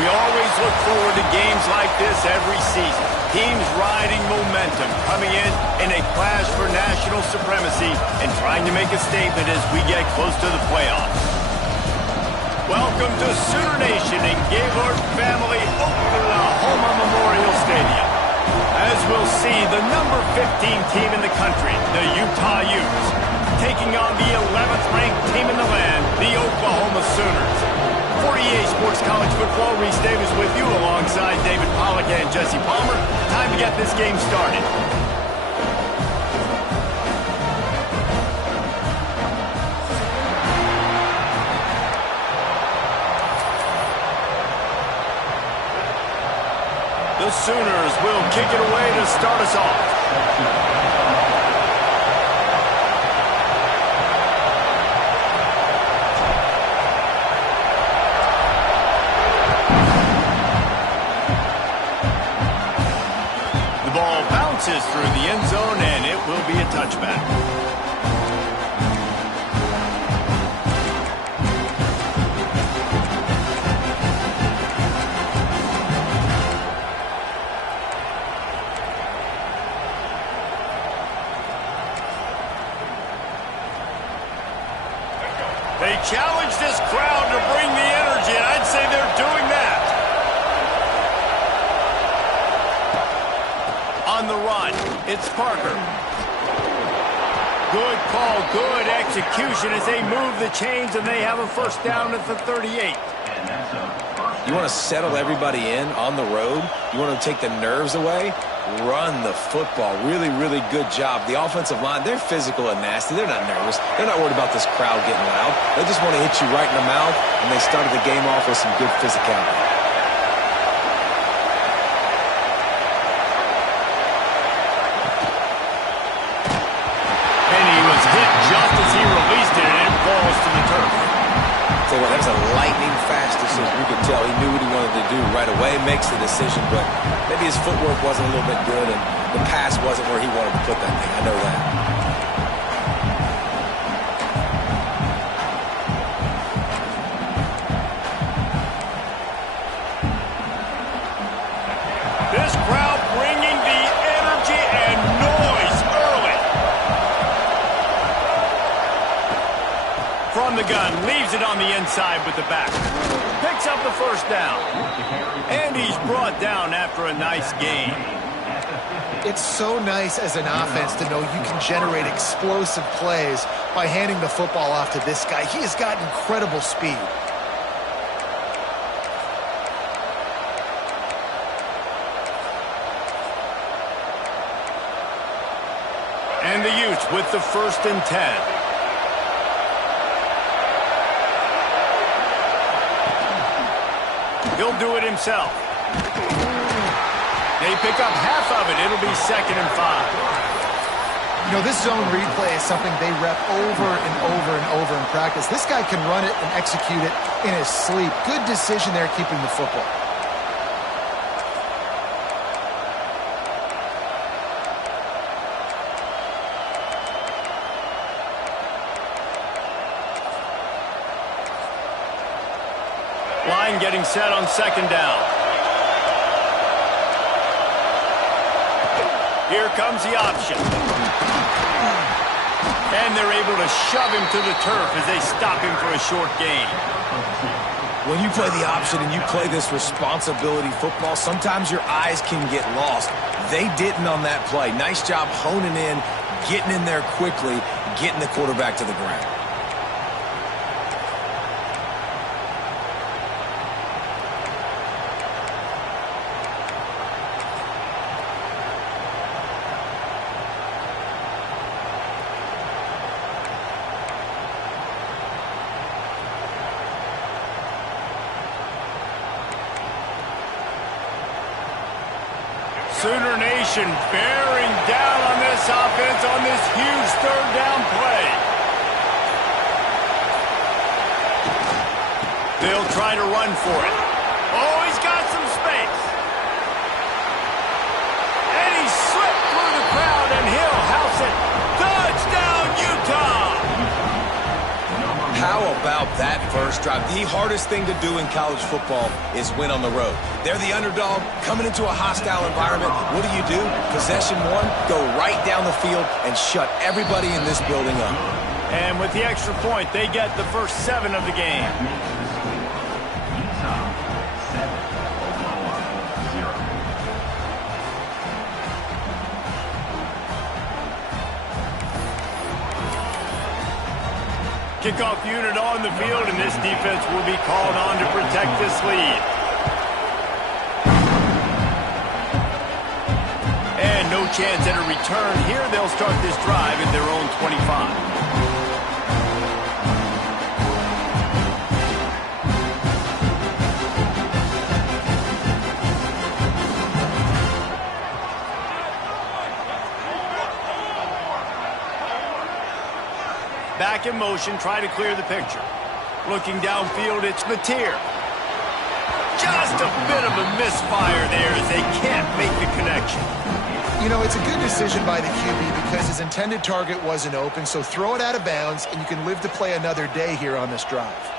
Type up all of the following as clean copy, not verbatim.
We always look forward to games like this every season. Teams riding momentum, coming in a clash for national supremacy and trying to make a statement as we get close to the playoffs. Welcome to Sooner Nation and Gaylord Family Oklahoma Memorial Stadium. As we'll see, the number 15 team in the country, the Utah Utes, taking on the 11th ranked team in the land, the Oklahoma Sooners. For EA Sports College Football, Reese Davis with you alongside David Pollack and Jesse Palmer. Time to get this game started. The Sooners will kick it away to start us off. Through the end zone, and it will be a touchback. They challenge this crowd to bring the energy, and I'd say they're doing that. On the run, it's Parker. Good call, good execution as they move the chains and they have a first down at the 38. You want to settle everybody in on the road? You want to take the nerves away? Run the football. Really, really good job. The offensive line, they're physical and nasty. They're not nervous. They're not worried about this crowd getting loud. They just want to hit you right in the mouth, and they started the game off with some good physicality. Just as he released it, and it falls to the turf. Tell you what, that was a lightning-fast decision. You could tell he knew what he wanted to do right away, makes the decision, but maybe his footwork wasn't a little bit good, and the pass wasn't where he wanted to put that thing. I know that. This crowd bringing the energy and noise early. From the gun, leaves it on the inside with the back. Picks up the first down. And he's brought down after a nice gain. It's so nice as an offense to know you can generate explosive plays by handing the football off to this guy. He has got incredible speed. And the Utes with the 1st and 10. He'll do it himself. They pick up half of it. It'll be 2nd and 5. You know, this zone replay is something they rep over and over and over in practice. This guy can run it and execute it in his sleep. Good decision there keeping the football. Line getting set on 2nd down. Here comes the option. And they're able to shove him to the turf as they stop him for a short gain. When you play the option and you play this responsibility football, sometimes your eyes can get lost. They didn't on that play. Nice job honing in, getting in there quickly, getting the quarterback to the ground. Sooner Nation bearing down on this offense on this huge 3rd down play. They'll try to run for it. Oh, he's got some space. And he slipped through the crowd, and he'll house it. Touchdown, Utah! How about that first drive. The hardest thing to do in college football is win on the road. They're the underdog coming into a hostile environment. What do? Possession one, go right down the field and shut everybody in this building up. And with the extra point, they get the first 7 of the game. Kickoff unit on the field, and this defense will be called on to protect this lead. And no chance at a return here. They'll start this drive at their own 25. Back in motion, try to clear the picture. Looking downfield, it's Mateer. Just a bit of a misfire there as they can't make the connection. You know, it's a good decision by the QB because his intended target wasn't open, so throw it out of bounds, and you can live to play another day here on this drive.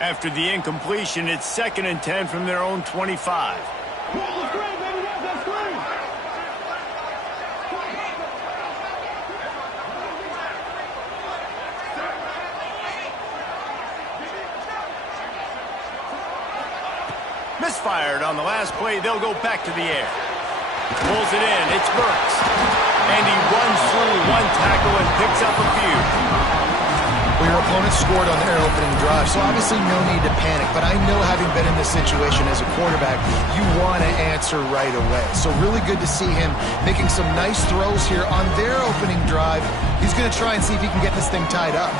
After the incompletion, it's 2nd and 10 from their own 25. Misfired on the last play. They'll go back to the air. Pulls it in. It's Burks. And he runs through one tackle and picks up a few. Well, your opponent scored on their opening drive, so obviously no need to panic. But I know, having been in this situation as a quarterback, you want to answer right away. So really good to see him making some nice throws here on their opening drive. He's going to try and see if he can get this thing tied up.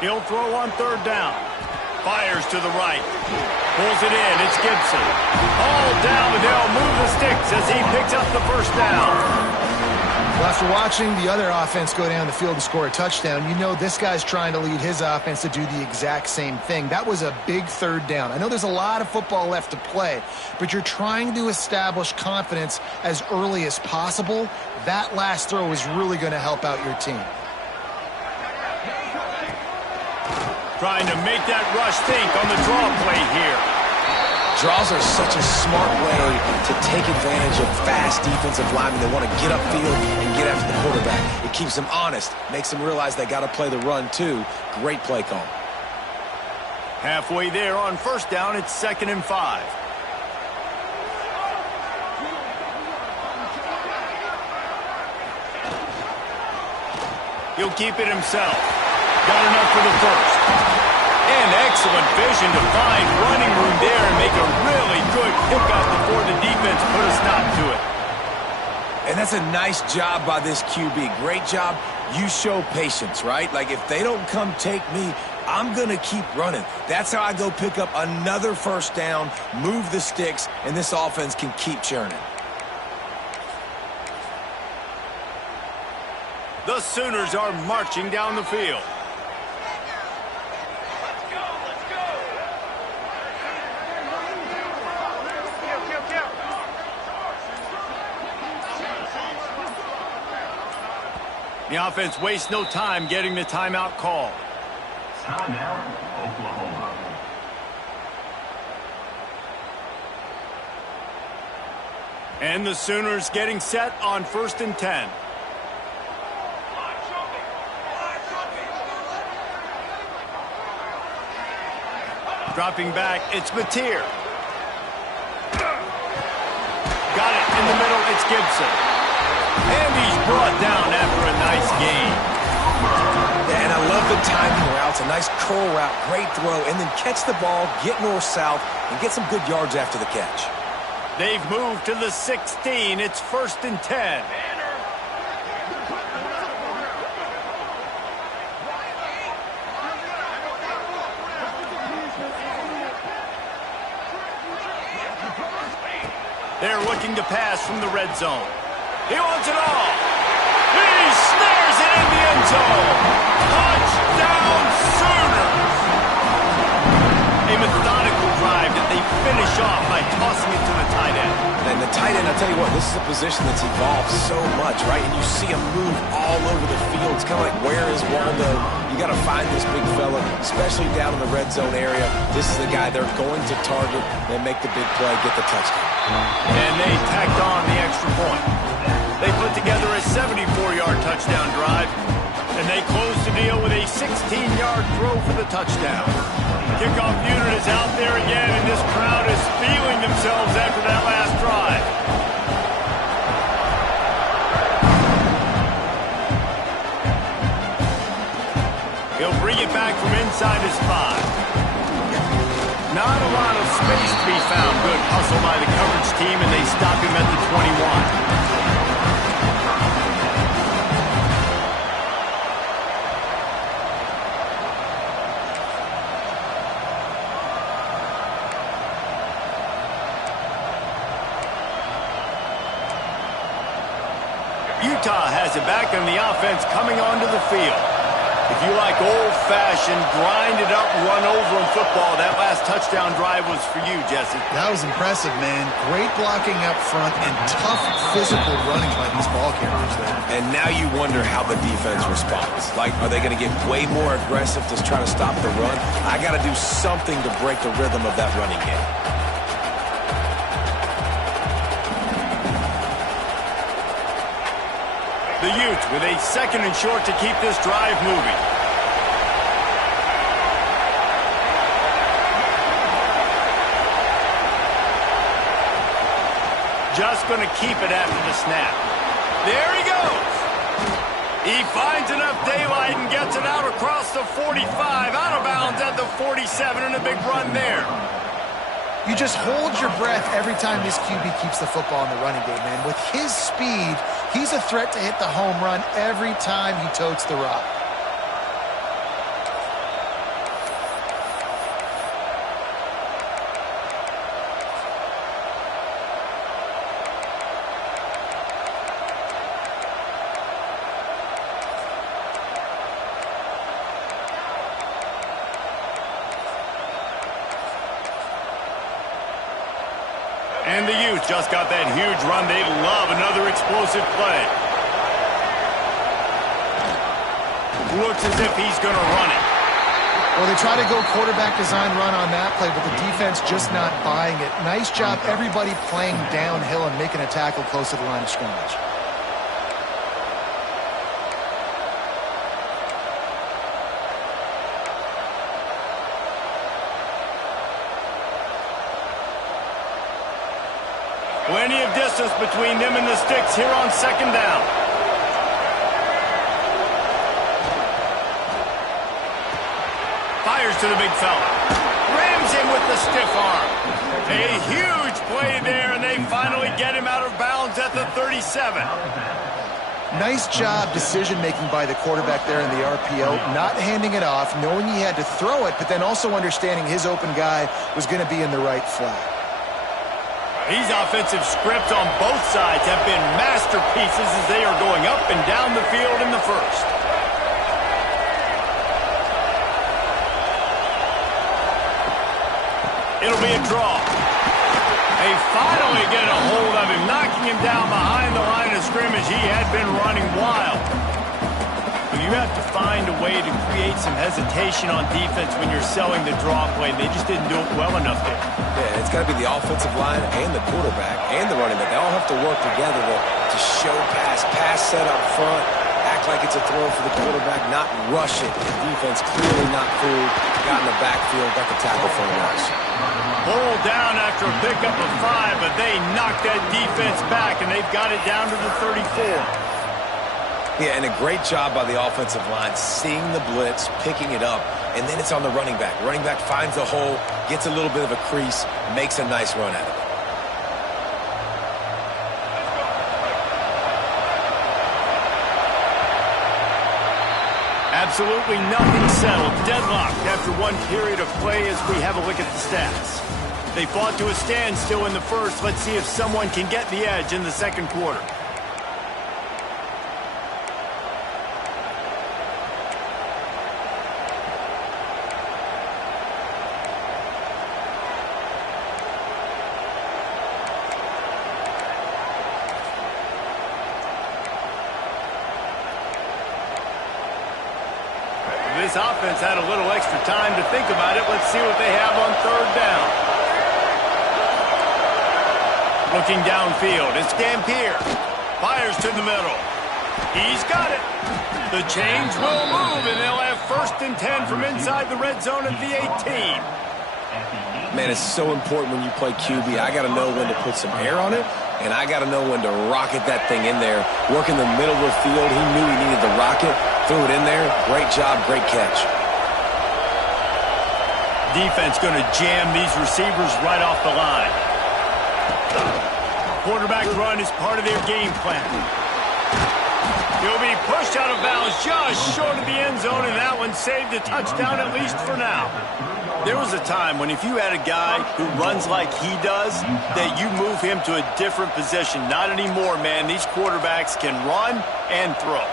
He'll throw on 3rd down. Fires to the right. Pulls it in. It's Gibson. All down, but they'll move the sticks as he picks up the 1st down. Well, after watching the other offense go down the field and score a touchdown, you know this guy's trying to lead his offense to do the exact same thing. That was a big 3rd down. I know there's a lot of football left to play, but you're trying to establish confidence as early as possible. That last throw is really going to help out your team. Trying to make that rush think on the draw play here. Draws are such a smart way to take advantage of fast defensive linemen. They want to get upfield and get after the quarterback. It keeps them honest, makes them realize they got to play the run too. Great play call. Halfway there on 1st down, it's 2nd and 5. He'll keep it himself. Got enough for the 1st. And excellent vision to find running room there and make a really good pickup before the defense put a stop to it. And that's a nice job by this QB. Great job. You show patience, right? Like, if they don't come take me, I'm going to keep running. That's how I go pick up another 1st down, move the sticks, and this offense can keep churning. The Sooners are marching down the field. The offense wastes no time getting the timeout called. Timeout, Oklahoma. And the Sooners getting set on 1st and 10. Dropping back, it's Mateer. Got it in the middle, it's Gibson. And he's brought down after a nice gain. Yeah, and I love the timing routes, a nice curl route, great throw, and then catch the ball, get north-south, and get some good yards after the catch. They've moved to the 16. It's 1st and 10. They're looking to pass from the red zone. He wants it all. He snares it in the end zone. Touchdown, Sooners! A methodical drive that they finish finish off by tossing it to the tight end. And the tight end, I'll tell you what, this is a position that's evolved so much, right? And you see him move all over the field. It's kind of like, where is Waldo? You got to find this big fella, especially down in the red zone area. This is the guy they're going to target and make the big play, get the touchdown. And they tacked on the extra point. They put together a 74-yard touchdown drive, and they closed the deal with a 16-yard throw for the touchdown. Kickoff unit is out there again, and this crowd is feeling themselves after that last drive. He'll bring it back from inside his 5. Not a lot of space to be found. Good hustle by the coverage team, and they stop him at the 21. Utah has it back on the offense coming onto the field. If you like old-fashioned, grind-it-up, run-over in football, that last touchdown drive was for you, Jesse. That was impressive, man. Great blocking up front and tough physical running by these ball carriers there. And now you wonder how the defense responds. Like, are they going to get way more aggressive to try to stop the run? I got to do something to break the rhythm of that running game. The Utes with a 2nd and short to keep this drive moving. Just going to keep it after the snap. There he goes. He finds enough daylight and gets it out across the 45, out of bounds at the 47, and a big run there. You just hold your breath every time this QB keeps the football in the running game, man. With his speed, he's a threat to hit the home run every time he totes the rock. And the Utes just got that huge run. They love another explosive play. Looks as if he's going to run it. Well, they try to go quarterback design run on that play, but the defense just not buying it. Nice job, everybody playing downhill and making a tackle close to the line of scrimmage. Plenty of distance between them and the sticks here on 2nd down. Fires to the big fella. Rams him with the stiff arm. A huge play there, and they finally get him out of bounds at the 37. Nice job decision-making by the quarterback there in the RPO, not handing it off, knowing he had to throw it, but then also understanding his open guy was going to be in the right flat. These offensive scripts on both sides have been masterpieces as they are going up and down the field in the first. It'll be a draw. They finally get a hold of him, knocking him down behind the line of scrimmage. He had been running wild. But you have to find a way to create some hesitation on defense when you're selling the draw play. They just didn't do it well enough there. Yeah, it's got to be the offensive line and the quarterback and the running back. They all have to work together to show pass set up front, act like it's a throw for the quarterback, not rush it. The defense clearly not fooled, got in the backfield, got the tackle for a rush. Pulled down after a pickup of 5, but they knocked that defense back, and they've got it down to the 34. Yeah, and a great job by the offensive line, seeing the blitz, picking it up, and then it's on the running back. Running back finds the hole, gets a little bit of a crease, makes a nice run at it. Absolutely nothing settled. Deadlocked after one period of play as we have a look at the stats. They fought to a standstill in the first. Let's see if someone can get the edge in the second quarter. this offense had a little extra time to think about it. Let's see what they have on third down. Looking downfield, it's Dampier. Fires to the middle. He's got it. The chains will move, and they'll have 1st and 10 from inside the red zone at the 18. Man, it's so important when you play QB. I got to know when to put some air on it, and I got to know when to rocket that thing in there. Work in the middle of the field. He knew he needed the rocket. Threw it in there. Great job, great catch. Defense going to jam these receivers right off the line. Quarterback run is part of their game plan. He'll be pushed out of bounds just short of the end zone, and that one saved a touchdown, at least for now. There was a time when if you had a guy who runs like he does, that you move him to a different position. Not anymore, man. These quarterbacks can run and throw.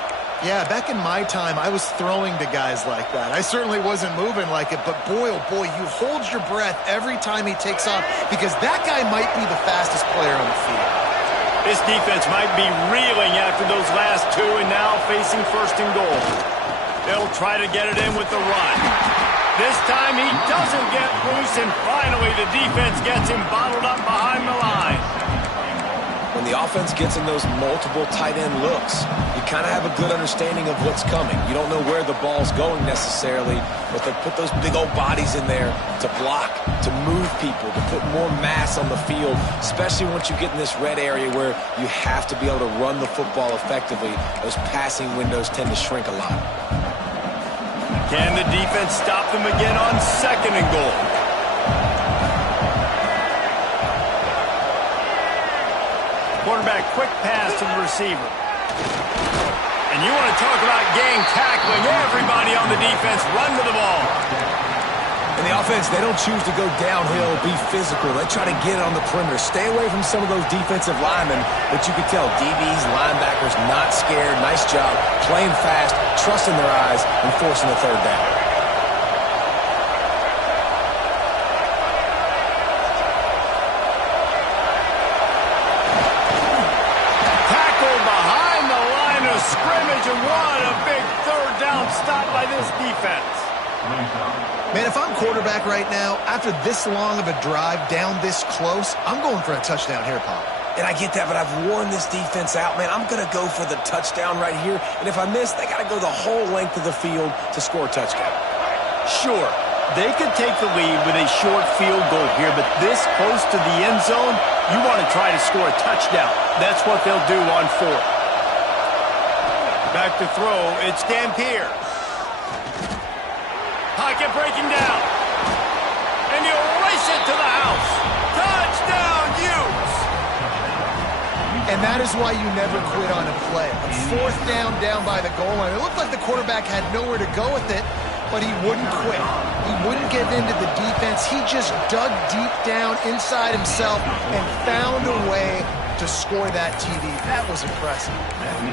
Yeah, back in my time, I was throwing to guys like that. I certainly wasn't moving like it, but boy, oh boy, you hold your breath every time he takes off because that guy might be the fastest player on the field. This defense might be reeling after those last two and now facing 1st and goal. They'll try to get it in with the run. This time he doesn't get loose, and finally the defense gets him bottled up behind the line. When the offense gets in those multiple tight end looks, you kind of have a good understanding of what's coming. You don't know where the ball's going necessarily, but they put those big old bodies in there to block, to move people, to put more mass on the field, especially once you get in this red area where you have to be able to run the football effectively. Those passing windows tend to shrink a lot. Can the defense stop them again on 2nd and goal? Quarterback quick pass to the receiver. And you want to talk about gang tackling. Everybody on the defense run to the ball. And the offense, they don't choose to go downhill, be physical. They try to get it on the perimeter. Stay away from some of those defensive linemen, but you can tell DBs, linebackers, not scared. Nice job, playing fast, trusting their eyes, and forcing the 3rd down. Scrimmage, and what a big 3rd down stop by this defense. Man, if I'm quarterback right now, after this long of a drive down this close, I'm going for a touchdown here, Pop. And I get that, but I've worn this defense out, man. I'm going to go for the touchdown right here. And if I miss, they got to go the whole length of the field to score a touchdown. Sure, they could take the lead with a short field goal here, but this close to the end zone, you want to try to score a touchdown. That's what they'll do on 4th. Back to throw, it's Dampier. Pocket breaking down. And he'll race it to the house. Touchdown, Utes! And that is why you never quit on a play. On 4th down by the goal line. It looked like the quarterback had nowhere to go with it, but he wouldn't quit. He wouldn't give in to the defense. He just dug deep down inside himself and found a way to score that TD. That was impressive.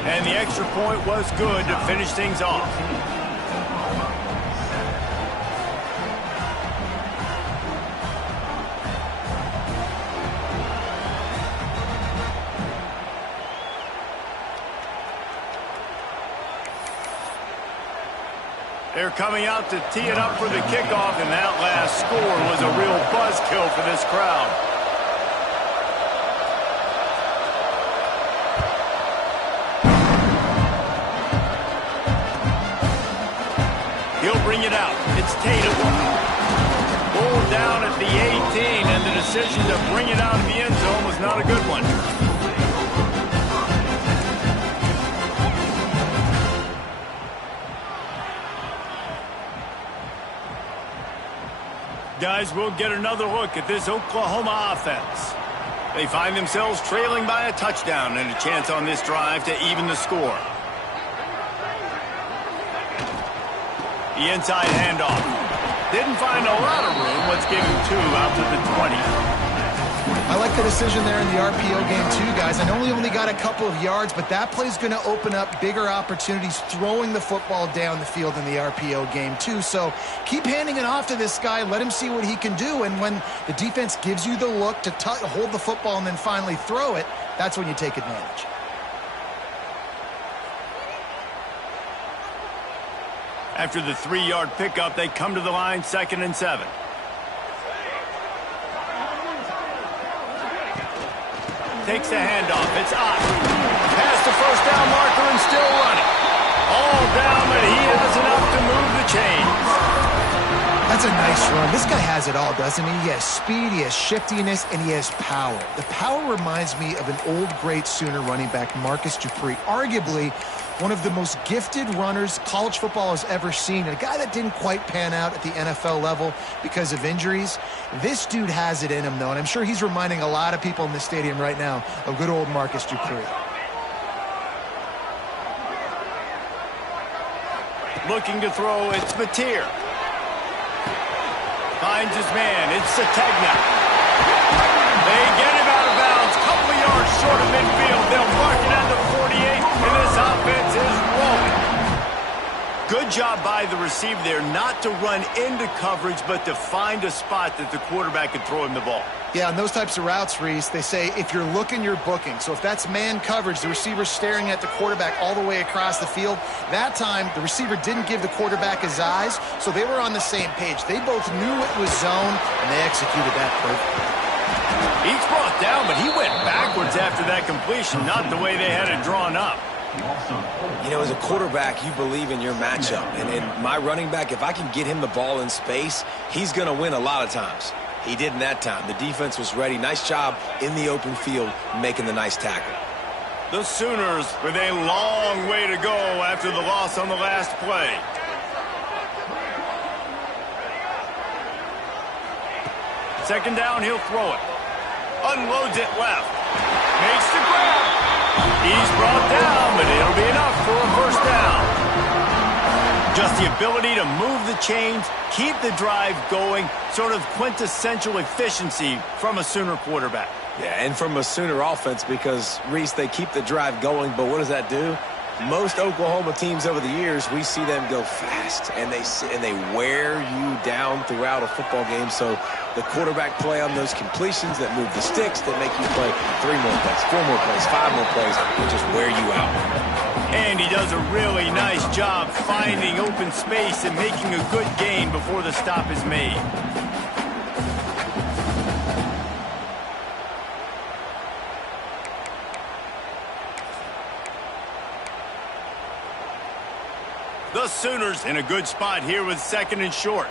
And the extra point was good to finish things off. They're coming out to tee it up for the kickoff, and that last score was a real buzzkill for this crowd. He'll bring it out. It's Tatum. Pulled down at the 18, and the decision to bring it out of the end zone was not a good one. Guys, we'll get another look at this Oklahoma offense. They find themselves trailing by a touchdown and a chance on this drive to even the score. The inside handoff. Didn't find a lot of room. Let's give him 2 out to the 20. I like the decision there in the RPO game too, guys. I know he only got a couple of yards, but that play's going to open up bigger opportunities throwing the football down the field in the RPO game too. So keep handing it off to this guy. Let him see what he can do. And when the defense gives you the look to hold the football and then finally throw it, that's when you take advantage. After the 3-yard pickup, they come to the line, 2nd and 7. Takes the handoff. It's Ott. Past the first down marker and still running. All down, but he has enough to move the chains. That's a nice run. This guy has it all, doesn't he? He has speed, he has shiftiness, and he has power. The power reminds me of an old, great Sooner running back, Marcus Dupree. Arguably one of the most gifted runners college football has ever seen. A guy that didn't quite pan out at the NFL level because of injuries. This dude has it in him, though, and I'm sure he's reminding a lot of people in the stadium right now of good old Marcus Dupree. Looking to throw, it's Mateer. Finds his man, it's Sategna. They get him out of bounds, couple of yards short of midfield. They'll mark it at the 48, and this offense is rolling. Good job by the receiver there, not to run into coverage, but to find a spot that the quarterback could throw him the ball. Yeah, on those types of routes, Reese, they say if you're looking, you're booking. So if that's man coverage, the receiver's staring at the quarterback all the way across the field. That time, the receiver didn't give the quarterback his eyes, so they were on the same page. They both knew it was zone, and they executed that perfectly. He's brought down, but he went backwards after that completion, not the way they had it drawn up. You know, as a quarterback, you believe in your matchup. And in my running back, if I can get him the ball in space, he's going to win a lot of times. He did in that time. The defense was ready. Nice job in the open field making the nice tackle. The Sooners with a long way to go after the loss on the last play. Second down, he'll throw it. Unloads it left. Makes the grab. He's brought down, but it'll be enough for a first down. Just the ability to move the chains, keep the drive going, sort of quintessential efficiency from a Sooner quarterback. Yeah, and from a Sooner offense because, Reese, they keep the drive going, but what does that do? Most Oklahoma teams over the years, we see them go fast, and they wear you down throughout a football game. So the quarterback play on those completions that move the sticks, that make you play 3 more plays, 4 more plays, 5 more plays, and just wear you out. And he does a really nice job finding open space and making a good gain before the stop is made. The Sooners in a good spot here with 2nd and short.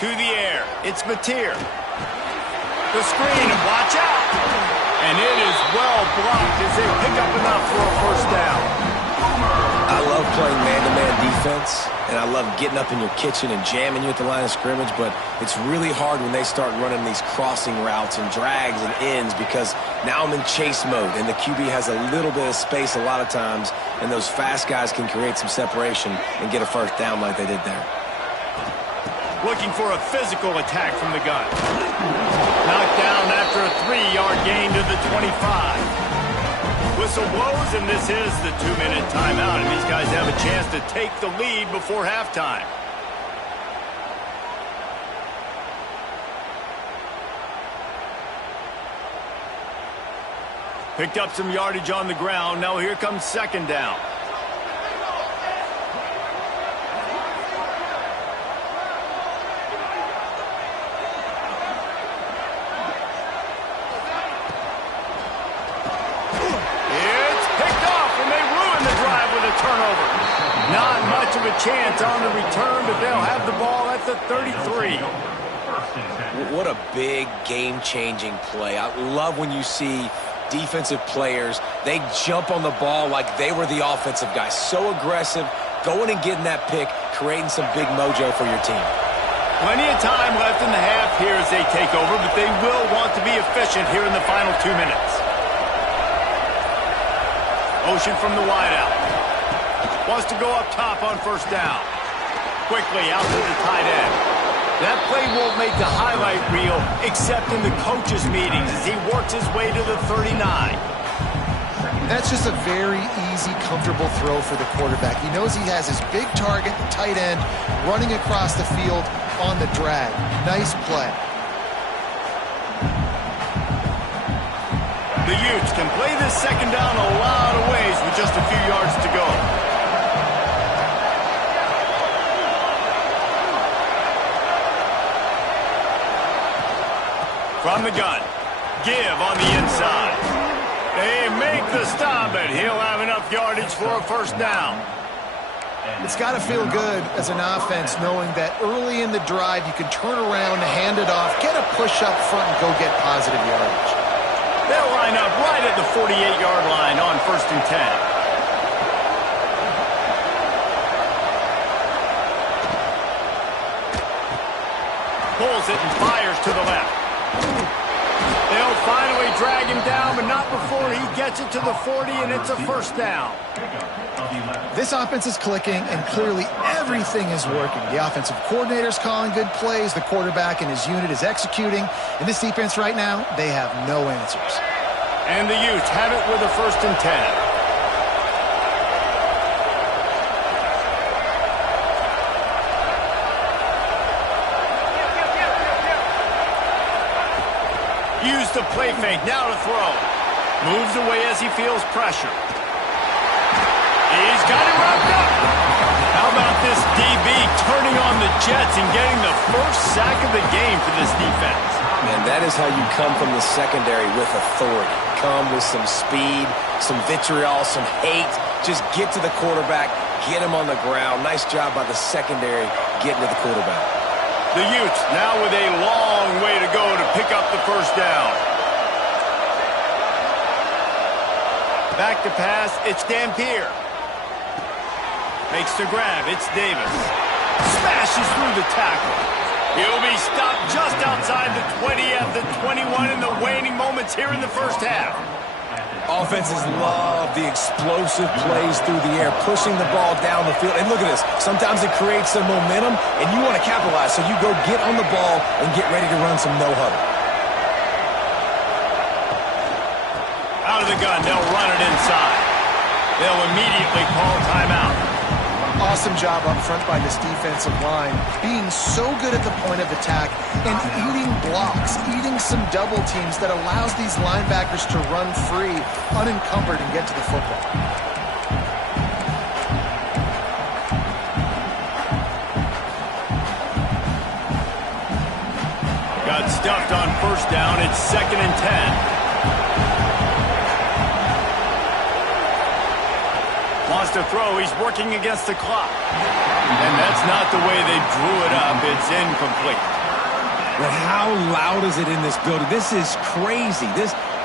To the air, it's Mateer. The screen, and watch out! And it is well blocked as they pick up enough for a first down. I love playing man-to-man defense, and I love getting up in your kitchen and jamming you at the line of scrimmage, but it's really hard when they start running these crossing routes and drags and ends because now I'm in chase mode, and the QB has a little bit of space a lot of times, and those fast guys can create some separation and get a first down like they did there. Looking for a physical attack from the gun. Knocked down after a 3-yard gain to the 25. Whistle blows, and this is the 2-minute timeout, and these guys have a chance to take the lead before halftime. Picked up some yardage on the ground. Now here comes 2nd down. Turnover. Not much of a chance on the return, but they'll have the ball at the 33. What a big game-changing play. I love when you see defensive players, they jump on the ball like they were the offensive guys. So aggressive, going and getting that pick, creating some big mojo for your team. Plenty of time left in the half here as they take over, but they will want to be efficient here in the final 2 minutes. Motion from the wideout. Wants to go up top on first down. Quickly out to the tight end. That play won't make the highlight reel except in the coaches' meetings as he works his way to the 39. That's just a very easy, comfortable throw for the quarterback. He knows he has his big target, the tight end, running across the field on the drag. Nice play. The Utes can play this second down a lot of ways with just a few yards to go. From the gun, give on the inside. They make the stop, and he'll have enough yardage for a first down. It's got to feel good as an offense knowing that early in the drive you can turn around, hand it off, get a push up front, and go get positive yardage. They'll line up right at the 48-yard line on 1st and 10. Pulls it and fires to the left. They'll finally drag him down, but not before he gets it to the 40, and it's a first down. This offense is clicking, and clearly everything is working. The offensive coordinator's calling good plays. The quarterback and his unit is executing. And this defense right now, they have no answers. And the Utes have it with a 1st and 10. Use the play fake, now to throw. Moves away as he feels pressure. He's got him wrapped up. How about this DB turning on the Jets and getting the first sack of the game for this defense? Man, that is how you come from the secondary with authority. Come with some speed, some vitriol, some hate. Just get to the quarterback, get him on the ground. Nice job by the secondary getting to the quarterback. The Utes now with a long way to go to pick up the first down. Back to pass, it's Dampier. Makes the grab, it's Davis. Smashes through the tackle. He'll be stopped just outside the 20 at the 21 in the waning moments here in the first half. Offenses love the explosive plays through the air, pushing the ball down the field. And look at this. Sometimes it creates some momentum, and you want to capitalize. So you go get on the ball and get ready to run some no-huddle. Out of the gun, they'll run it inside. They'll immediately call timeout. Awesome job up front by this defensive line, being so good at the point of attack and eating blocks, eating some double teams that allows these linebackers to run free, unencumbered, and get to the football. Got stuffed on first down. It's 2nd and 10. Wants to throw. He's working against the clock. And that's not the way they drew it up. It's incomplete. But how loud is it in this building? This is crazy.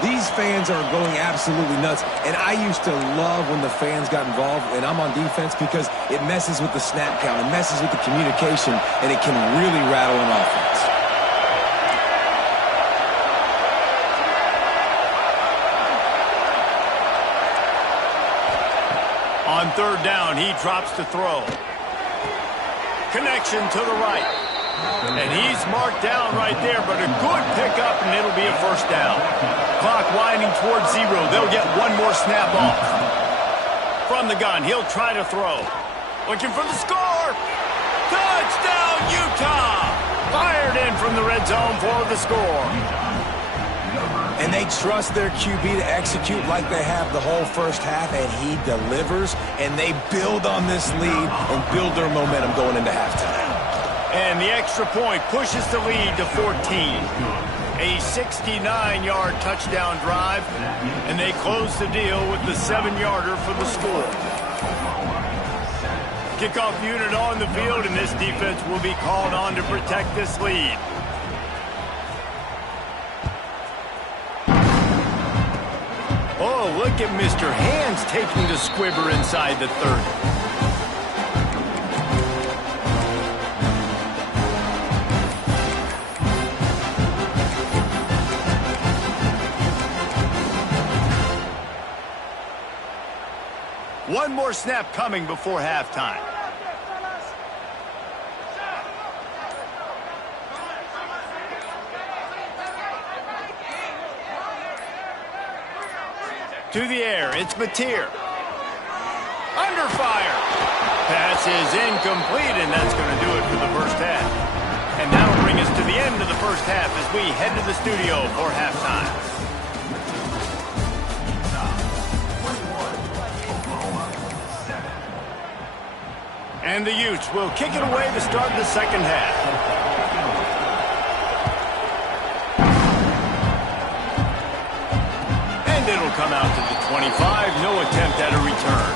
These fans are going absolutely nuts. And I used to love when the fans got involved, and I'm on defense, because it messes with the snap count. It messes with the communication, and it can really rattle an offense. On 3rd down, he drops to throw. Connection to the right. And he's marked down right there, but a good pickup, and it'll be a first down. Clock winding towards 0. They'll get one more snap off. From the gun, he'll try to throw. Looking for the score. Touchdown, Utah! Fired in from the red zone for the score. And they trust their QB to execute like they have the whole first half, and he delivers, and they build on this lead and build their momentum going into halftime. And the extra point pushes the lead to 14. A 69-yard touchdown drive, and they close the deal with the 7-yarder for the score. Kickoff unit on the field, and this defense will be called on to protect this lead. Oh, look at Mr. Hands taking the squibber inside the 30. One more snap coming before halftime. To the air, it's Mateer. Under fire. Pass is incomplete, and that's going to do it for the first half. And that'll bring us to the end of the first half as we head to the studio for halftime. And the Utes will kick it away to start the second half. And it'll come out to the 25. No attempt at a return.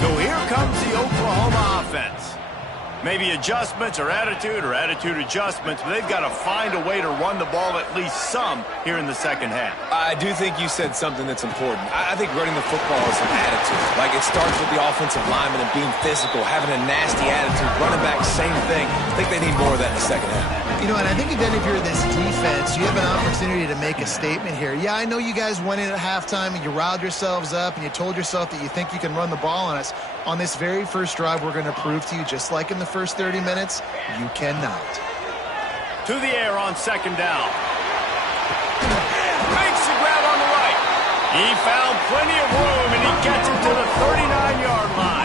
So here comes the Oklahoma offense. Maybe adjustments or attitude adjustments, but they've got to find a way to run the ball at least some here in the second half. I do think you said something that's important. I think running the football is an attitude. Like, it starts with the offensive lineman and being physical, having a nasty attitude. Running back, same thing. I think they need more of that in the second half. You know, and I think even if you're this defense, you have an opportunity to make a statement here. Yeah, I know you guys went in at halftime and you riled yourselves up and you told yourself that you think you can run the ball on us. On this very first drive, we're going to prove to you, just like in the first 30 minutes, you cannot. To the air on second down. Makes the grab on the right. He found plenty of room, and he gets it to the 39-yard line.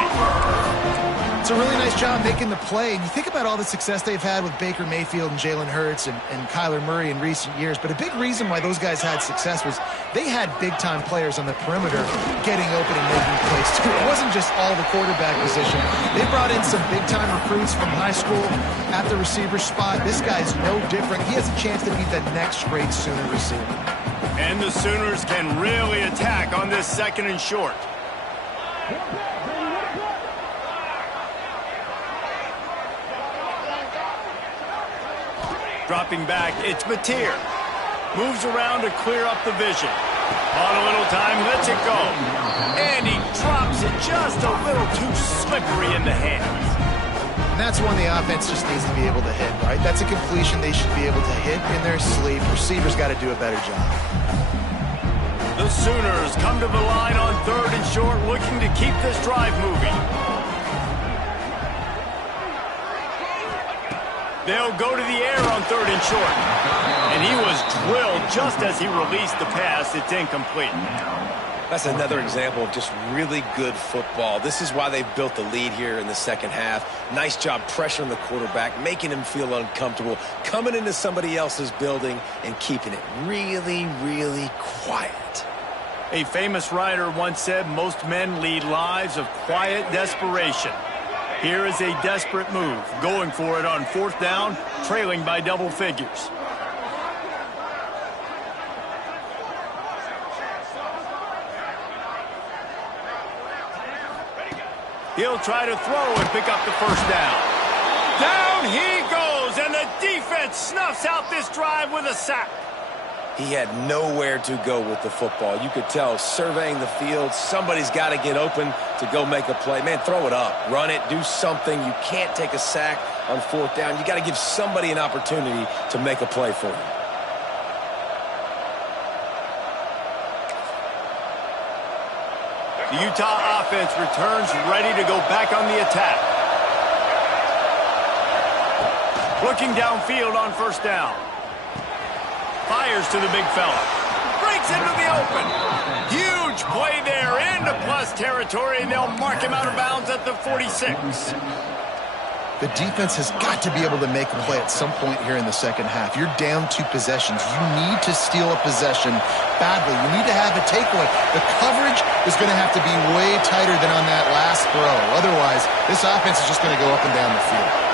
It's a really nice job making the play. And you think about all the success they've had with Baker Mayfield and Jalen Hurts and Kyler Murray in recent years. But a big reason why those guys had success was they had big-time players on the perimeter getting open and making plays, too. It wasn't just all the quarterback position. They brought in some big-time recruits from high school at the receiver spot. This guy's no different. He has a chance to be the next great Sooner receiver. And the Sooners can really attack on this second and short. Dropping back, it's Mateer. Moves around to clear up the vision. On a little time, lets it go. And he drops it just a little too slippery in the hands. And that's one the offense just needs to be able to hit, right? That's a completion they should be able to hit in their sleep. Receivers got to do a better job. The Sooners come to the line on third and short, looking to keep this drive moving. They'll go to the air on third and short. And he was drilled just as he released the pass. It's incomplete. That's another example of just really good football. This is why they've built the lead here in the second half. Nice job pressuring the quarterback, making him feel uncomfortable, coming into somebody else's building and keeping it really, really quiet. A famous writer once said, most men lead lives of quiet desperation. Here is a desperate move, going for it on fourth down, trailing by double figures. He'll try to throw and pick up the first down. Down he goes, and the defense snuffs out this drive with a sack. He had nowhere to go with the football. You could tell, surveying the field, somebody's got to get open to go make a play. Man, throw it up, run it, do something. You can't take a sack on fourth down. You got to give somebody an opportunity to make a play for you. The Utah offense returns ready to go back on the attack. Looking downfield on first down. Fires to the big fella. Breaks into the open. Huge play there into plus territory, and they'll mark him out of bounds at the 46. The defense has got to be able to make a play at some point here in the second half. You're down 2 possessions. You need to steal a possession badly. You need to have a takeaway. The coverage is going to have to be way tighter than on that last throw. Otherwise, this offense is just going to go up and down the field.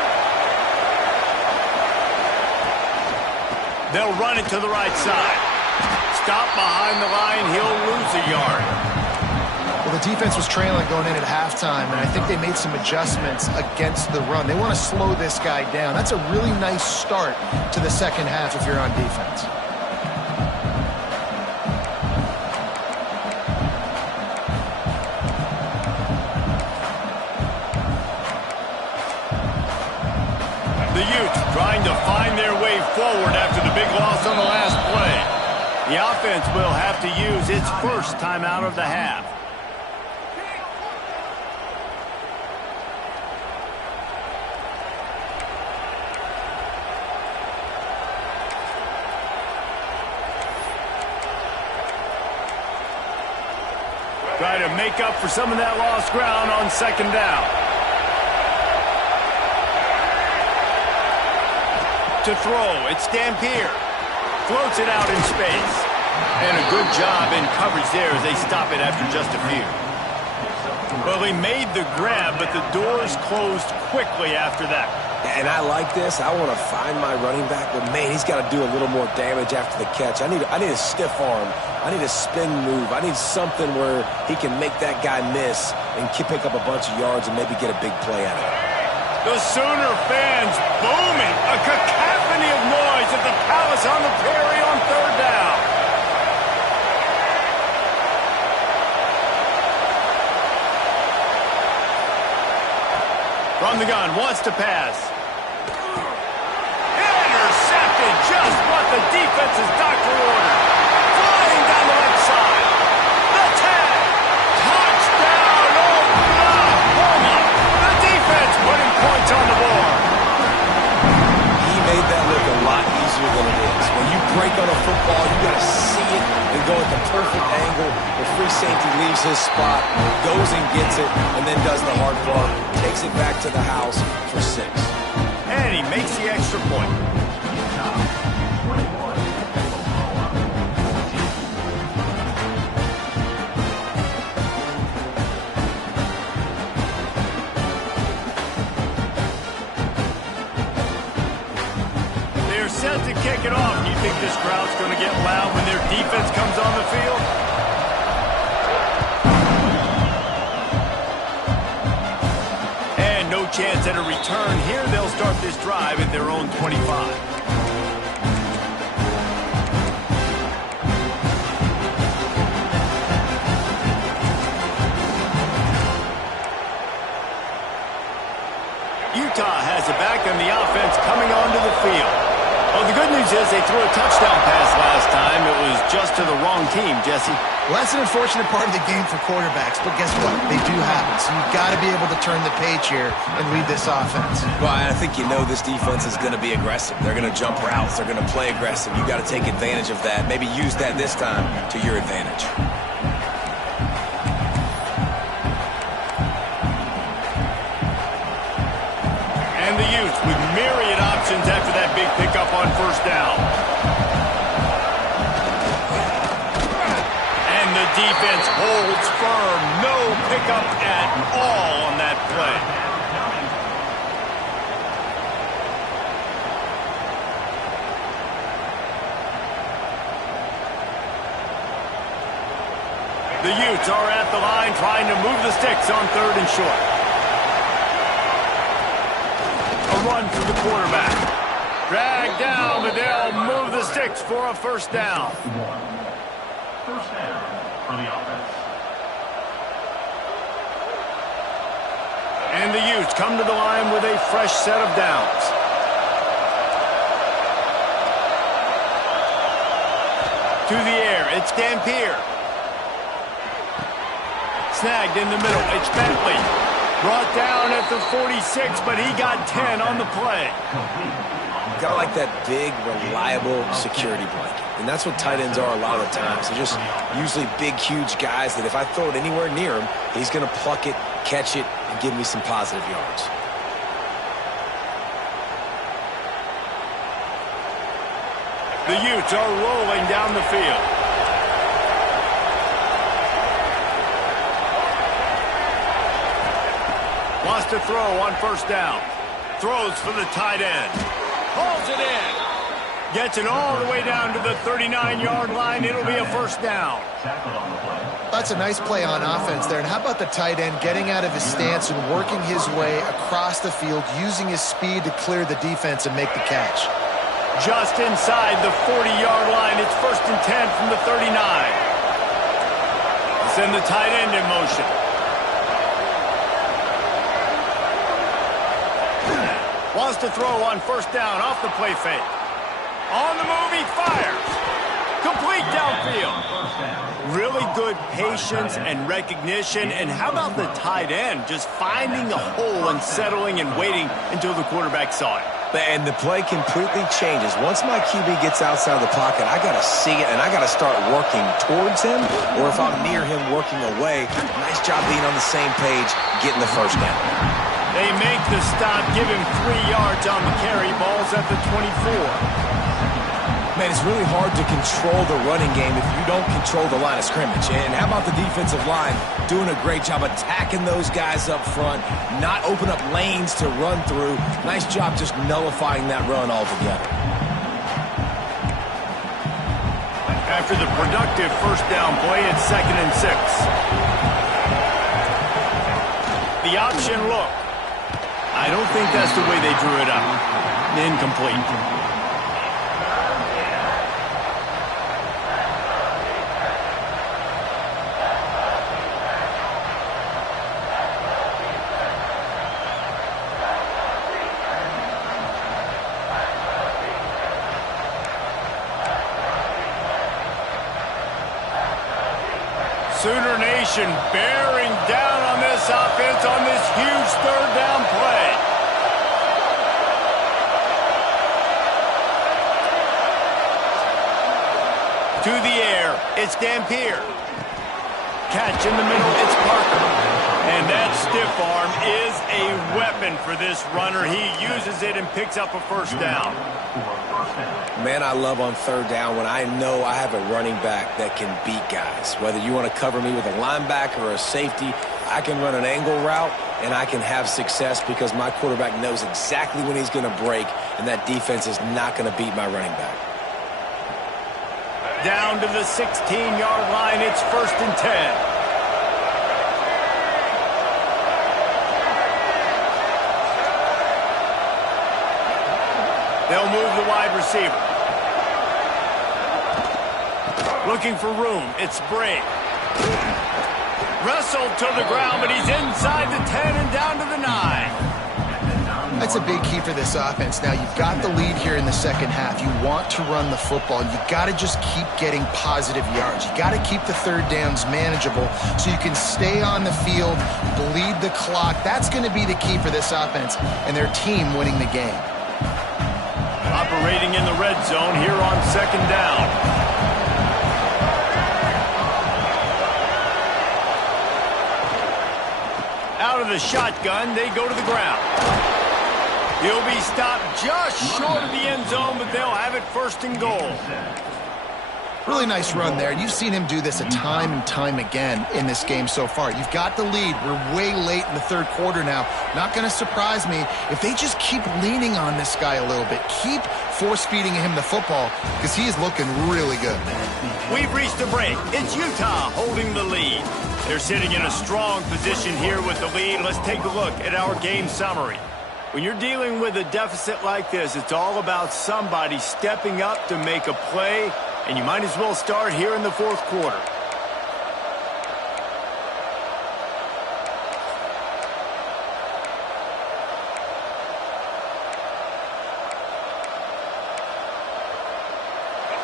They'll run it to the right side. Stop behind the line. He'll lose a yard. Well, the defense was trailing going in at halftime, and I think they made some adjustments against the run. They want to slow this guy down. That's a really nice start to the second half if you're on defense. The Utes trying to find their way forward after the big loss on the last play. The offense will have to use its first timeout of the half. Try to make up for some of that lost ground on second down. To throw, it's Dampier. Floats it out in space. And a good job in coverage there as they stop it after just a few. Well, he made the grab, but the doors closed quickly after that. And I like this. I want to find my running back, but man, he's got to do a little more damage after the catch. I need a stiff arm. I need a spin move. I need something where he can make that guy miss and pick up a bunch of yards and maybe get a big play out of it. The Sooner fans booming. A cacophony of noise at the Palace on the Prairie on third down. From the gun, wants to pass. Intercepted, just what the defense's doctor ordered. Flying down the left side. The tag. Touchdown, Oklahoma. The defense putting points on the board. He made that look a lot easier than it is. When you break on a football, you got to see it and go at the perfect angle. The free safety leaves his spot, goes and gets it, and then does the hard part. Takes it back to the house for 6. And he makes the extra point. They're set to kick it off. Do you think this crowd's going to get loud when their defense comes on the field? No chance at a return here. They'll start this drive at their own 25. Utah has it back and the offense coming onto the field. Well, the good news is they threw a touchdown pass last time. It was just to the wrong team, Jesse. Well, that's an unfortunate part of the game for quarterbacks, but guess what? They do happen, so you've got to be able to turn the page here and read this offense. Well, I think you know this defense is going to be aggressive. They're going to jump routes. They're going to play aggressive. You've got to take advantage of that. Maybe use that this time to your advantage. And the Utes with myriad options after that big pickup on first down. And the defense holds firm. No pickup at all on that play. The Utes are at the line trying to move the sticks on third and short. A run for the quarterback. Drag down, but they'll move the sticks for a first down. First down for the offense. And the Utes come to the line with a fresh set of downs. To the air, it's Dampier. Snagged in the middle, it's Bentley. Brought down at the 46, but he got 10 on the play. Got to like that big, reliable security blanket. And that's what tight ends are a lot of the times. They're just usually big, huge guys that if I throw it anywhere near him, he's going to pluck it, catch it, and give me some positive yards. The Utes are rolling down the field. Wants to throw on first down. Throws for the tight end. Hauls it in. Gets it all the way down to the 39-yard line. It'll be a first down. That's a nice play on offense there. And how about the tight end getting out of his stance and working his way across the field, using his speed to clear the defense and make the catch. Just inside the 40-yard line. It's first and 10 from the 39. Send the tight end in motion. Wants to throw on first down off the play fake. On the move, he fires. Complete downfield. Really good patience and recognition. And how about the tight end just finding the hole and settling and waiting until the quarterback saw it? And the play completely changes. Once my QB gets outside the pocket, I got to see it, and I got to start working towards him, or if I'm near him, working away. Nice job being on the same page, getting the first down. They make the stop, give him 3 yards on the carry. Ball's at the 24. Man, it's really hard to control the running game if you don't control the line of scrimmage. And how about the defensive line doing a great job attacking those guys up front, not open up lanes to run through. Nice job just nullifying that run altogether. After the productive first down play, it's 2nd and 6. The option look. I don't think that's the way they drew it up. Incomplete. Sooner Nation bearing down on this offense on this huge third down play. To the air, it's Dampier. Catch in the middle, it's Parker. And that stiff arm is a weapon for this runner. He uses it and picks up a first down. Man, I love on third down when I know I have a running back that can beat guys. Whether you want to cover me with a linebacker or a safety, I can run an angle route and I can have success because my quarterback knows exactly when he's going to break, and that defense is not going to beat my running back. Down to the 16-yard line, it's 1st and 10. They'll move the wide receiver. Looking for room. It's Bray. Wrestled to the ground, but he's inside the 10 and down to the 9. That's a big key for this offense. Now, you've got the lead here in the second half. You want to run the football. You got to just keep getting positive yards. You got to keep the third downs manageable so you can stay on the field, bleed the clock. That's going to be the key for this offense and their team winning the game. Operating in the red zone here on 2nd down. Out of the shotgun, they go to the ground. He'll be stopped just short of the end zone, but they'll have it 1st and goal. Really nice run there. You've seen him do this a time and time again in this game so far. You've got the lead. We're way late in the third quarter now. Not going to surprise me if they just keep leaning on this guy a little bit. Keep force-feeding him the football because he is looking really good. We've reached a break. It's Utah holding the lead. They're sitting in a strong position here with the lead. Let's take a look at our game summary. When you're dealing with a deficit like this, it's all about somebody stepping up to make a play, and you might as well start here in the fourth quarter.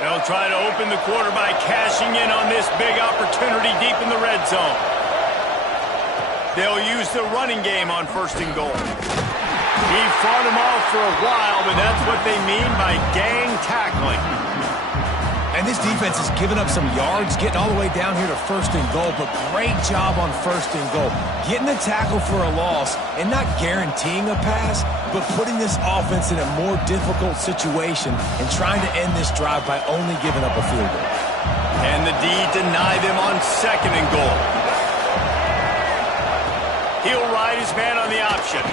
They'll try to open the quarter by cashing in on this big opportunity deep in the red zone. They'll use the running game on 1st and goal. He fought him off for a while, but that's what they mean by gang tackling. And this defense has given up some yards, getting all the way down here to 1st and goal, but great job on 1st and goal. Getting the tackle for a loss and not guaranteeing a pass, but putting this offense in a more difficult situation and trying to end this drive by only giving up a field goal. And the D deny them on 2nd and goal. He'll ride his man on the option.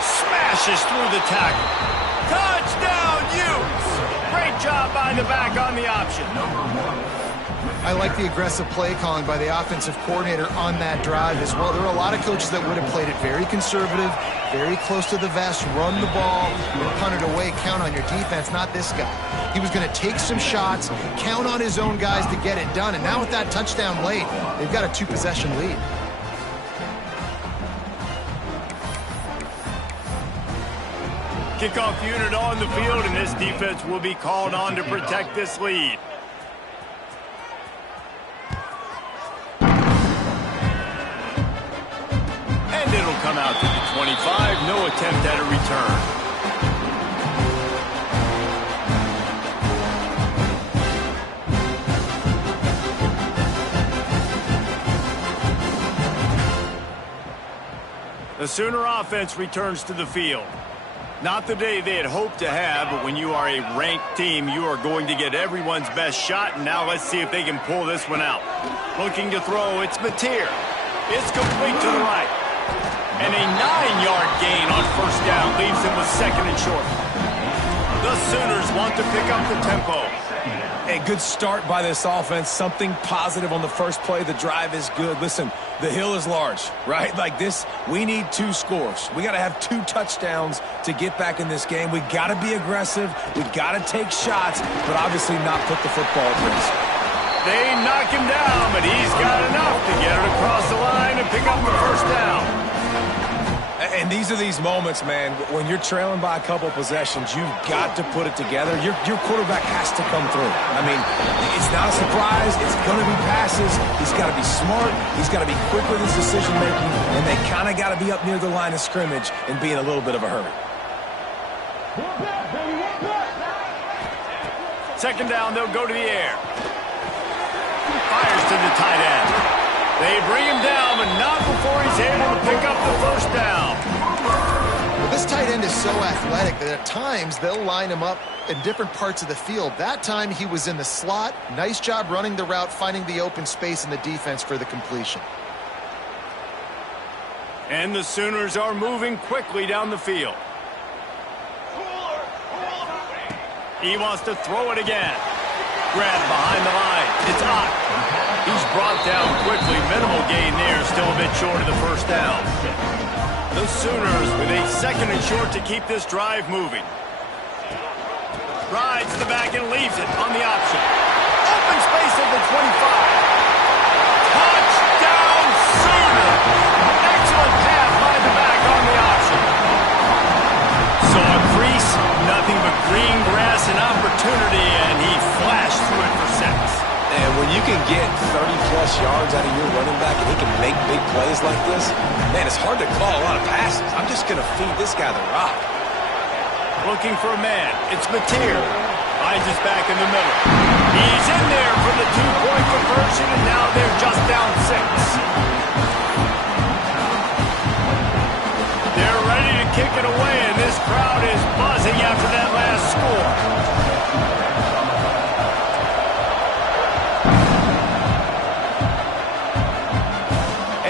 Smashes through the tackle. Touchdown, Utes! Great job by the back on the option. I like the aggressive play calling by the offensive coordinator on that drive as well. There are a lot of coaches that would have played it very conservative, very close to the vest, run the ball, and punt it away, count on your defense, not this guy. He was going to take some shots, count on his own guys to get it done, and now with that touchdown late, they've got a 2-possession lead. Kickoff unit on the field, and this defense will be called on to protect this lead. And it'll come out to the 25. No attempt at a return. The Sooner offense returns to the field. Not the day they had hoped to have, but when you are a ranked team, you are going to get everyone's best shot, and now let's see if they can pull this one out. Looking to throw, it's Mateer. It's complete to the right. And a 9-yard gain on first down leaves him with second and short. The Sooners want to pick up the tempo. A good start by this offense. Something positive on the first play. The drive is good. Listen, the hill is large, right? Like this, we need 2 scores. We got to have 2 touchdowns to get back in this game. We got to be aggressive. We got to take shots, but obviously not put the football at risk. They knock him down, but he's got enough to get it across the line and pick up the first down. And these are these moments, man, when you're trailing by a couple of possessions, you've got to put it together. Your quarterback has to come through. I mean, it's not a surprise. It's going to be passes. He's got to be smart. He's got to be quick with his decision-making, and they kind of got to be up near the line of scrimmage and be in a little bit of a hurry. Second down, they'll go to the air. Fires to the tight end. They bring him down, but not before he's able to pick up the first down. Well, this tight end is so athletic that at times they'll line him up in different parts of the field. That time he was in the slot. Nice job running the route, finding the open space in the defense for the completion. And the Sooners are moving quickly down the field. He wants to throw it again. Grab behind the line. It's Ott. He's brought down quickly. Minimal gain there. Still a bit short of the first down. The Sooners with a second and short to keep this drive moving. Rides the back and leaves it on the option. Open space at the 25. Touchdown Sooners! Excellent pass by the back on the option. So a crease, nothing but green grass and opportunity, and he flashed through it for 6. And when you can get 30-plus yards out of your running back and he can make big plays like this, man, it's hard to call a lot of passes. I'm just going to feed this guy the rock. Looking for a man. It's Mateer. Finds his back in the middle. He's in there for the 2-point conversion, and now they're just down 6. They're ready to kick it away, and this crowd is buzzing after that last score.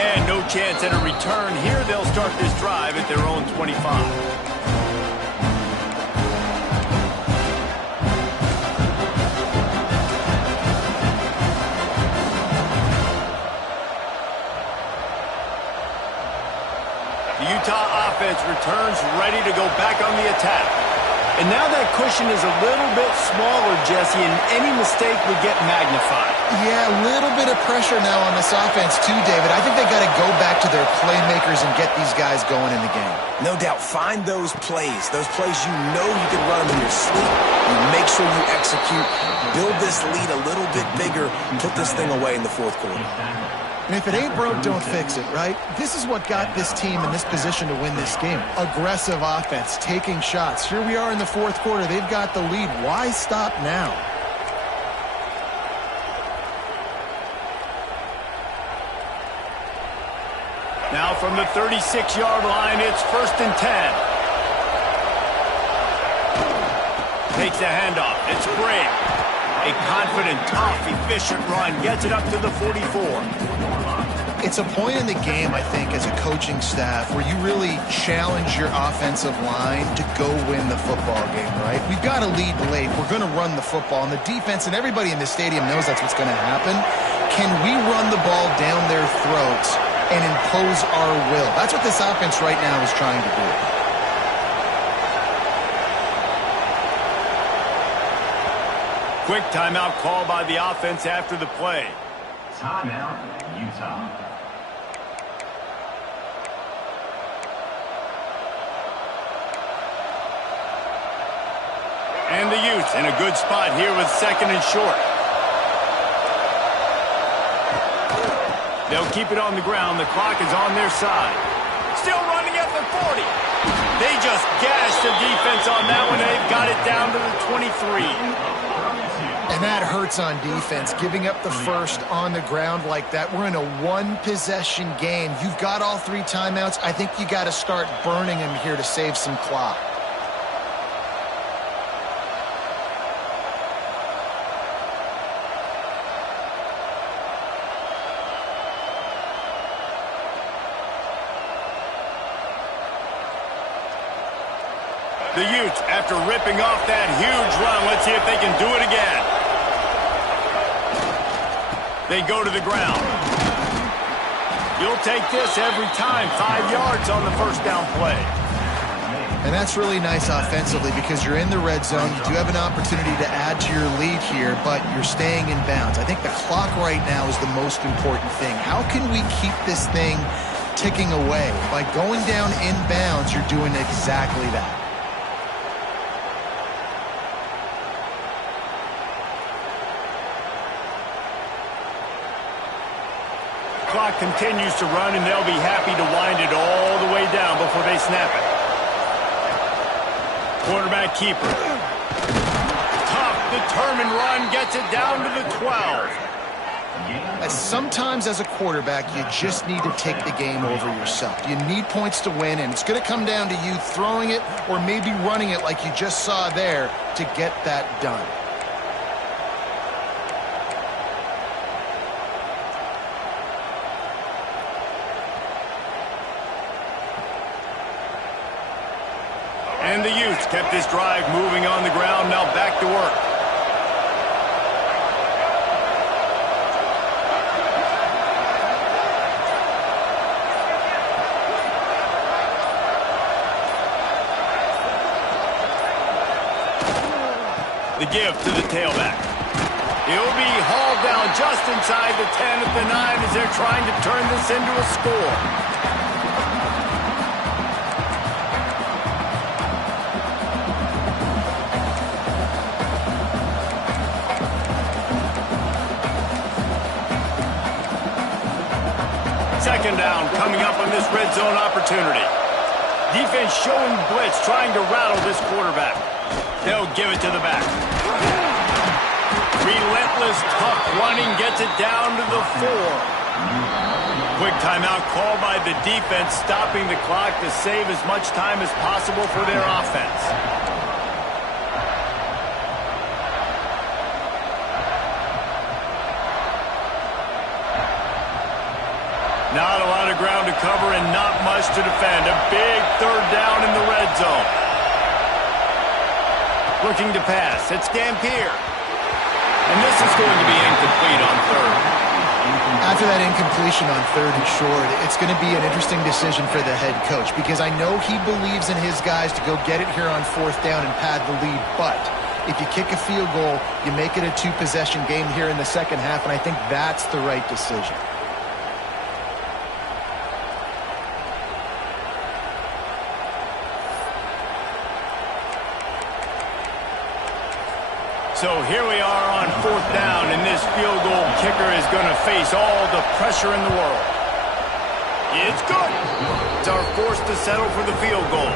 And no chance at a return here. They'll start this drive at their own 25. Utah offense returns ready to go back on the attack. And now that cushion is a little bit smaller, Jesse, and any mistake would get magnified. Yeah, a little bit of pressure now on this offense too, David. I think they got to go back to their playmakers and get these guys going in the game. No doubt. Find those plays you know you can run them in your sleep. You make sure you execute. Build this lead a little bit bigger. Put this thing away in the fourth quarter. And if it ain't broke, don't fix it, right? This is what got this team in this position to win this game. Aggressive offense, taking shots. Here we are in the fourth quarter. They've got the lead. Why stop now? Now from the 36-yard line, it's 1st and 10. Takes the handoff. It's Bray. A confident, tough, efficient run. Gets it up to the 44. It's a point in the game, I think, as a coaching staff where you really challenge your offensive line to go win the football game, right? We've got to lead late. We're going to run the football. And the defense and everybody in the stadium knows that's what's going to happen. Can we run the ball down their throats and impose our will? That's what this offense right now is trying to do. Quick timeout call by the offense after the play. Timeout, Utah. And the Utes in a good spot here with 2nd and short. They'll keep it on the ground. The clock is on their side. Still running at the 40. They just gashed the defense on that one. They've got it down to the 23. And that hurts on defense, giving up the first on the ground like that. We're in a one-possession game. You've got all 3 timeouts. I think you got to start burning them here to save some clock. The Utes, after ripping off that huge run, let's see if they can do it again. They go to the ground. You'll take this every time. 5 yards on the first down play. And that's really nice offensively because you're in the red zone. You do have an opportunity to add to your lead here, but you're staying in bounds. I think the clock right now is the most important thing. How can we keep this thing ticking away? By going down in bounds, you're doing exactly that. Clock continues to run, and they'll be happy to wind it all the way down before they snap it. Quarterback keeper. Tough, determined run, gets it down to the 12. Sometimes as a quarterback, you just need to take the game over yourself. You need points to win, and it's going to come down to you throwing it or maybe running it like you just saw there to get that done. And the Utes kept this drive moving on the ground, now back to work. The give to the tailback. He'll be hauled down just inside the 10 at the 9 as they're trying to turn this into a score. Second down coming up on this red zone opportunity. Defense showing blitz, trying to rattle this quarterback. They'll give it to the back. Relentless, tough running gets it down to the 4. Quick timeout called by the defense, stopping the clock to save as much time as possible for their offense. Not a lot of ground to cover and not much to defend. A big third down in the red zone. Looking to pass. It's Dampier. And this is going to be incomplete on third. After that incompletion on third and short, it's going to be an interesting decision for the head coach because I know he believes in his guys to go get it here on fourth down and pad the lead. But if you kick a field goal, you make it a two-possession game here in the second half, and I think that's the right decision. So here we are on fourth down, and this field goal kicker is going to face all the pressure in the world. It's good. It's our forced to settle for the field goal.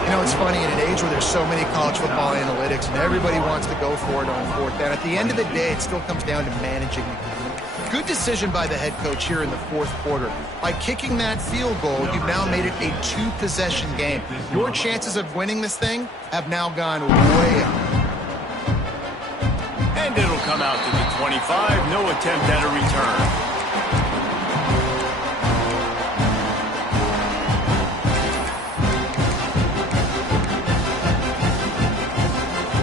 You know, it's funny, in an age where there's so many college football analytics and everybody wants to go for it on fourth down, at the end of the day, it still comes down to managing the game. Good decision by the head coach here in the fourth quarter. By kicking that field goal, you've now made it a two-possession game. Your chances of winning this thing have now gone way up. And it'll come out to the 25. No attempt at a return.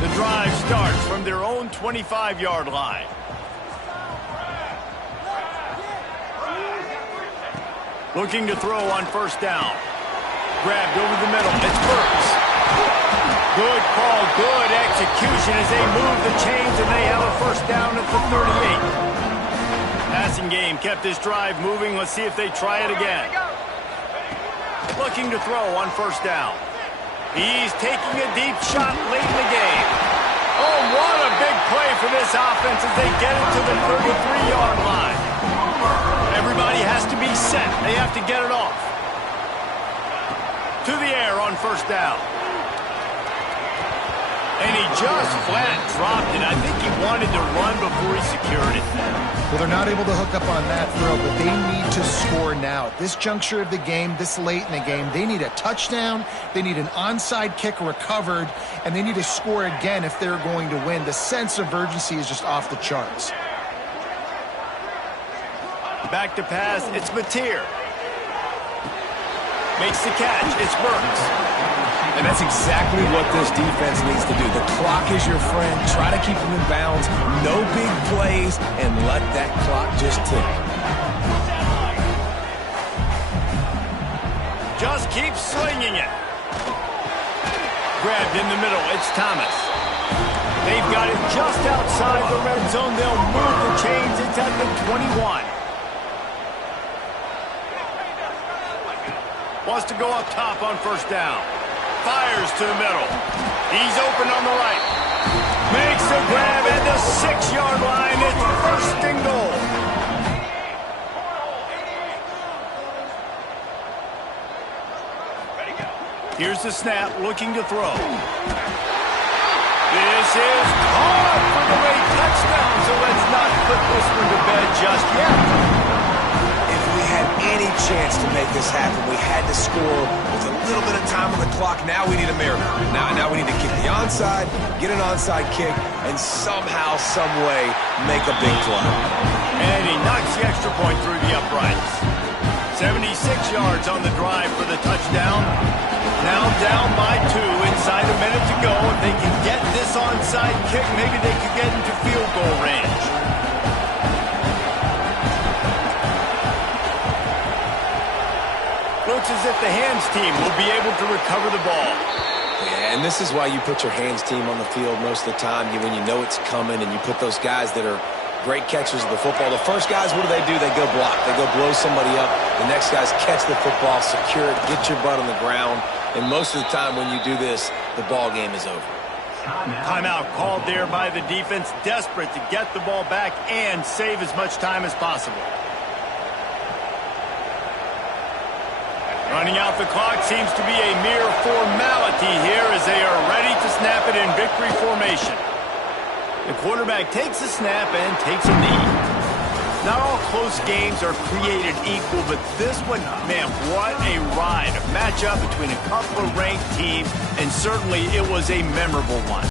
The drive starts from their own 25-yard line. Looking to throw on first down. Grabbed over the middle. It's Burks. Good call, good execution as they move the chains, and they have a first down at the 38. Passing game kept this drive moving. Let's see if they try it again. Looking to throw on first down. He's taking a deep shot late in the game. Oh, what a big play for this offense as they get it to the 33-yard line. Everybody has to be set. They have to get it off. To the air on first down. And he just flat dropped it. I think he wanted to run before he secured it. Well, they're not able to hook up on that throw, but they need to score now. At this juncture of the game, this late in the game, they need a touchdown, they need an onside kick recovered, and they need to score again if they're going to win. The sense of urgency is just off the charts. Back to pass, it's Mateer. Makes the catch, it's Burks. And that's exactly what this defense needs to do. The clock is your friend. Try to keep them in bounds. No big plays, and let that clock just tick. Just keep slinging it. Grabbed in the middle. It's Thomas. They've got it just outside the red zone. They'll move the chains. It's at the 21. Wants to go up top on first down. Fires to the middle. He's open on the right. Makes the grab at the 6-yard line. It's first and goal. Here's the snap, looking to throw. This is caught for the late touchdown, so let's not put this one to bed just yet. If we had any chance to make this happen, we had to score with a little bit of time on the clock. Now we need a miracle. Now we need to kick the onside, get an onside kick, and somehow, some way, make a big play. And he knocks the extra point through the uprights. 76 yards on the drive for the touchdown. Now down by 2, inside a minute to go. If they can get this onside kick, maybe they could get into field goal range. Looks as if the hands team will be able to recover the ball. Yeah, and this is why you put your hands team on the field most of the time, when you know it's coming, and you put those guys that are great catchers of the football. The first guys, what do? They go block. They go blow somebody up. The next guys catch the football, secure it, get your butt on the ground. And most of the time when you do this, the ball game is over. Timeout called there by the defense, desperate to get the ball back and save as much time as possible. Running out the clock seems to be a mere formality here as they are ready to snap it in victory formation. The quarterback takes a snap and takes a knee. Not all close games are created equal, but this one, man, what a ride. A matchup between a couple of ranked teams, and certainly it was a memorable one.